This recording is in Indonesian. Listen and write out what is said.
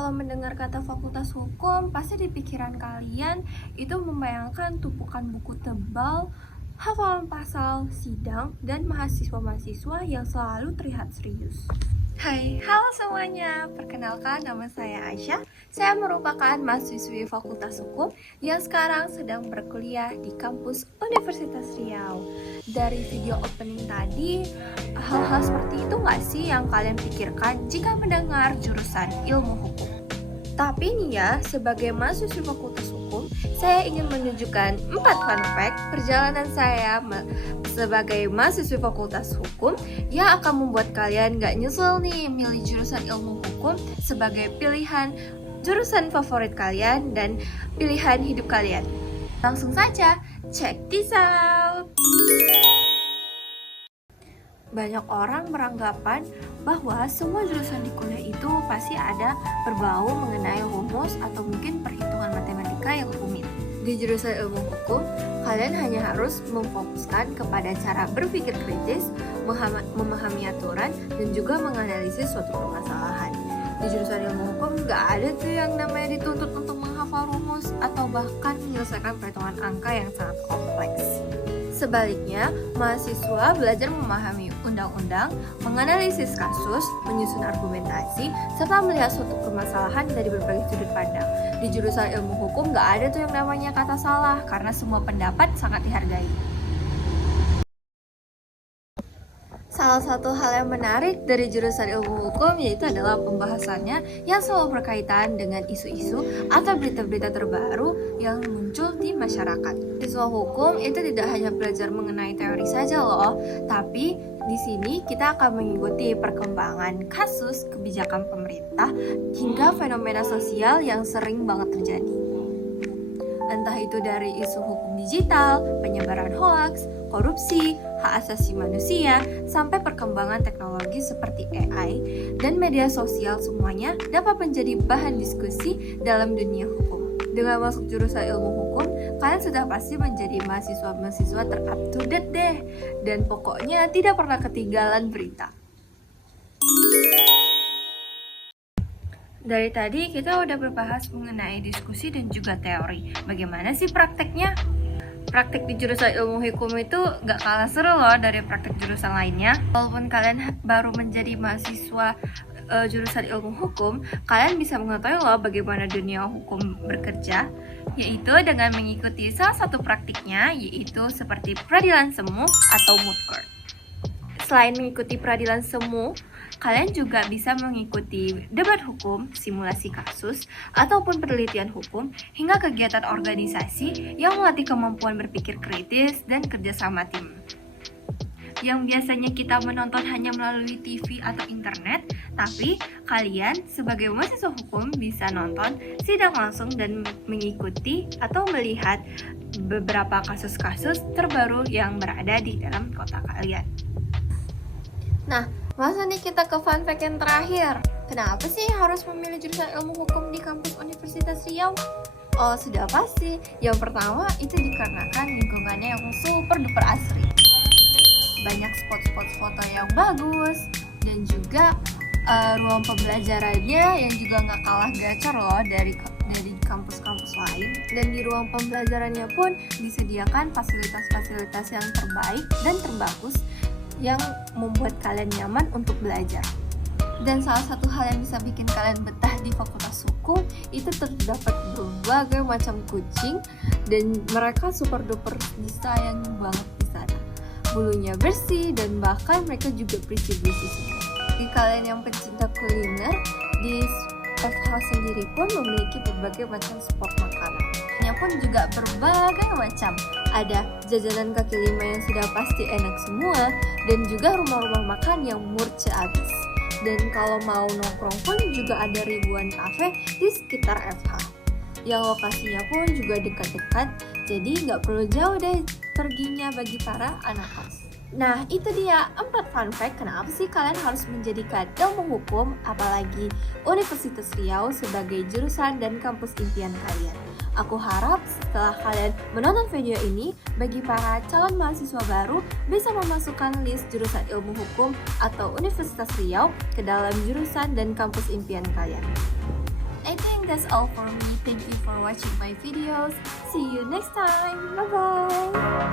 Kalau mendengar kata Fakultas Hukum, pasti di pikiran kalian itu membayangkan tumpukan buku tebal, hafalan pasal, sidang, dan mahasiswa-mahasiswa yang selalu terlihat serius. Hai, halo semuanya. Perkenalkan, nama saya Aisyah. Saya merupakan mahasiswi Fakultas Hukum yang sekarang sedang berkuliah di kampus Universitas Riau. Dari video opening tadi, hal-hal seperti itu nggak sih yang kalian pikirkan jika mendengar jurusan ilmu hukum? Tapi nih ya, sebagai mahasiswi Fakultas Hukum, saya ingin menunjukkan 4 fun fact perjalanan saya sebagai mahasiswi Fakultas Hukum yang akan membuat kalian gak nyesel nih milih jurusan ilmu hukum sebagai pilihan jurusan favorit kalian dan pilihan hidup kalian. Langsung saja, check this out! Banyak orang beranggapan bahwa semua jurusan di kuliah itu pasti ada berbau mengenai rumus atau mungkin perhitungan matematika yang rumit. Di jurusan ilmu hukum, kalian hanya harus memfokuskan kepada cara berpikir kritis, memahami aturan, dan juga menganalisis suatu permasalahan. Di jurusan ilmu hukum nggak ada tuh yang namanya dituntut untuk menghafal rumus atau bahkan menyelesaikan perhitungan angka yang sangat kompleks. Sebaliknya, mahasiswa belajar memahami undang-undang, menganalisis kasus, menyusun argumentasi, serta melihat suatu permasalahan dari berbagai sudut pandang. Di jurusan ilmu hukum nggak ada tuh yang namanya kata salah, karena semua pendapat sangat dihargai. Salah satu hal yang menarik dari jurusan ilmu hukum yaitu adalah pembahasannya yang selalu berkaitan dengan isu-isu atau berita-berita terbaru yang muncul di masyarakat. Siswa hukum itu tidak hanya belajar mengenai teori saja loh, tapi di sini kita akan mengikuti perkembangan kasus, kebijakan pemerintah, hingga fenomena sosial yang sering banget terjadi. Entah itu dari isu hukum digital, penyebaran hoaks, korupsi, hak asasi manusia, sampai perkembangan teknologi seperti AI dan media sosial, semuanya dapat menjadi bahan diskusi dalam dunia hukum. Dengan masuk jurusan ilmu hukum, kalian sudah pasti menjadi mahasiswa-mahasiswa ter-up to date deh, dan pokoknya tidak pernah ketinggalan berita. Dari tadi kita udah berbahas mengenai diskusi dan juga teori. Bagaimana sih prakteknya? Praktek di jurusan ilmu hukum itu gak kalah seru loh dari praktek jurusan lainnya. Walaupun kalian baru menjadi mahasiswa jurusan ilmu hukum, kalian bisa mengetahui loh bagaimana dunia hukum bekerja, yaitu dengan mengikuti salah satu praktiknya, yaitu seperti peradilan semu atau moot court. Selain mengikuti peradilan semu, kalian juga bisa mengikuti debat hukum, simulasi kasus, ataupun penelitian hukum, hingga kegiatan organisasi yang melatih kemampuan berpikir kritis dan kerjasama tim. Yang biasanya kita menonton hanya melalui TV atau internet, tapi kalian sebagai mahasiswa hukum bisa nonton sidang langsung dan mengikuti atau melihat beberapa kasus-kasus terbaru yang berada di dalam kota kalian. Nah, masa nih kita ke fun fact yang terakhir. Kenapa sih harus memilih jurusan ilmu hukum di kampus Universitas Riau? Oh, sudah pasti. Yang pertama, itu dikarenakan lingkungannya yang super duper asri. Banyak spot-spot foto yang bagus, dan juga ruang pembelajarannya yang juga nggak kalah gacor loh dari kampus-kampus lain. Dan di ruang pembelajarannya pun disediakan fasilitas-fasilitas yang terbaik dan terbagus yang membuat kalian nyaman untuk belajar. Dan salah satu hal yang bisa bikin kalian betah di Fakultas Hukum itu terdapat berbagai macam kucing, dan mereka super duper disayang banget di sana. Bulunya bersih dan bahkan mereka juga bersih-bersih semua. Di kalian yang pecinta kuliner, di FH sendiri pun memiliki berbagai macam spot makanan. Pun juga berbagai macam. Ada jajanan kaki lima yang sudah pasti enak semua, dan juga rumah-rumah makan yang murce abis. Dan kalau mau nongkrong pun juga ada ribuan kafe di sekitar FH, yang lokasinya pun juga dekat-dekat, jadi nggak perlu jauh deh perginya bagi para anak kos. Nah, itu dia 4 fun fact kenapa sih kalian harus menjadikan ilmu hukum, apalagi Universitas Riau, sebagai jurusan dan kampus impian kalian. Aku harap setelah kalian menonton video ini, bagi para calon mahasiswa baru bisa memasukkan list jurusan ilmu hukum atau Universitas Riau ke dalam jurusan dan kampus impian kalian. that's all for me. Thank you for watching my videos. See you next time. Bye bye.